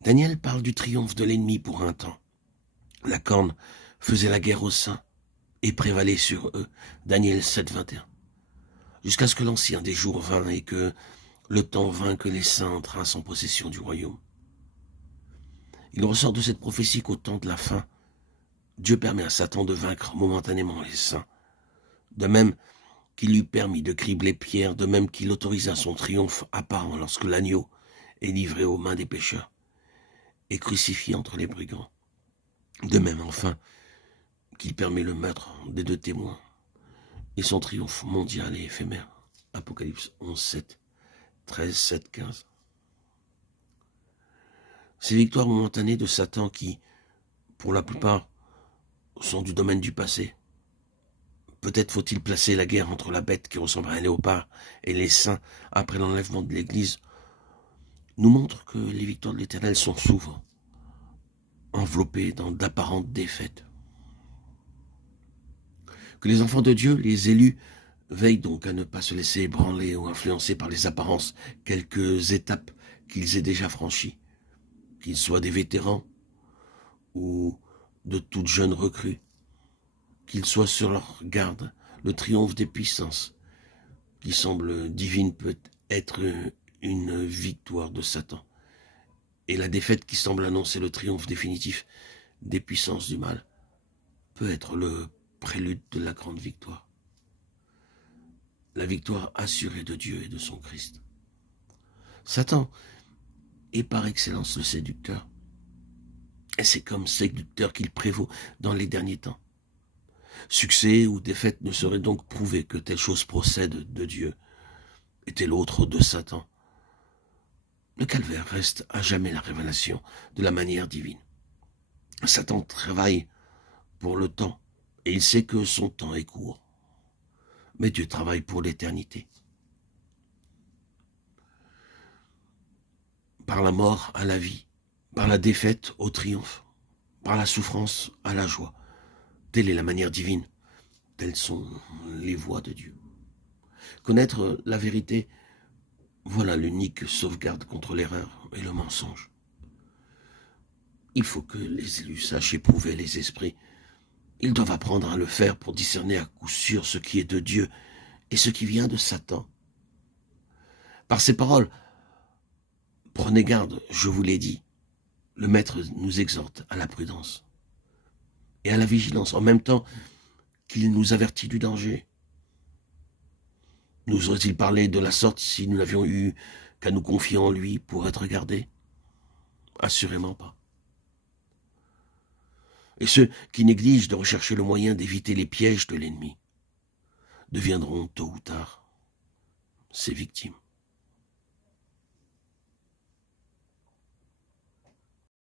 Daniel parle du triomphe de l'ennemi pour un temps. La corne faisait la guerre aux saints et prévalait sur eux. Daniel 7, 21. Jusqu'à ce que l'ancien des jours vint et que le temps vint que les saints entrassent en possession du royaume. Il ressort de cette prophétie qu'au temps de la fin, Dieu permet à Satan de vaincre momentanément les saints. De même qu'il lui permit de cribler Pierre, de même qu'il autorisa son triomphe apparent lorsque l'agneau est livré aux mains des pécheurs et crucifié entre les brigands. De même, enfin, qu'il permet le meurtre des deux témoins et son triomphe mondial et éphémère. Apocalypse 11, 7, 13, 7, 15. Ces victoires momentanées de Satan qui, pour la plupart, sont du domaine du passé. Peut-être faut-il placer la guerre entre la bête qui ressemble à un léopard et les saints après l'enlèvement de l'Église, nous montre que les victoires de l'Éternel sont souvent enveloppées dans d'apparentes défaites. Que les enfants de Dieu, les élus, veillent donc à ne pas se laisser ébranler ou influencer par les apparences, quelques étapes qu'ils aient déjà franchies, qu'ils soient des vétérans ou de toutes jeunes recrues, qu'ils soient sur leur garde. Le triomphe des puissances qui semble divine peut être une victoire de Satan, et la défaite qui semble annoncer le triomphe définitif des puissances du mal peut être le prélude de la grande victoire. La victoire assurée de Dieu et de son Christ. Satan est par excellence le séducteur. Et c'est comme séducteur qu'il prévaut dans les derniers temps. Succès ou défaite ne saurait donc prouver que telle chose procède de Dieu et telle autre de Satan. Le calvaire reste à jamais la révélation de la manière divine. Satan travaille pour le temps et il sait que son temps est court. Mais Dieu travaille pour l'éternité. Par la mort à la vie, par la défaite au triomphe, par la souffrance à la joie. Telle est la manière divine, telles sont les voies de Dieu. Connaître la vérité, voilà l'unique sauvegarde contre l'erreur et le mensonge. Il faut que les élus sachent éprouver les esprits. Ils doivent apprendre à le faire pour discerner à coup sûr ce qui est de Dieu et ce qui vient de Satan. Par ces paroles, prenez garde, je vous l'ai dit. Le Maître nous exhorte à la prudence et à la vigilance, en même temps qu'il nous avertit du danger. Nous aurait-il parlé de la sorte si nous n'avions eu qu'à nous confier en lui pour être gardés? Assurément pas. Et ceux qui négligent de rechercher le moyen d'éviter les pièges de l'ennemi deviendront tôt ou tard ses victimes.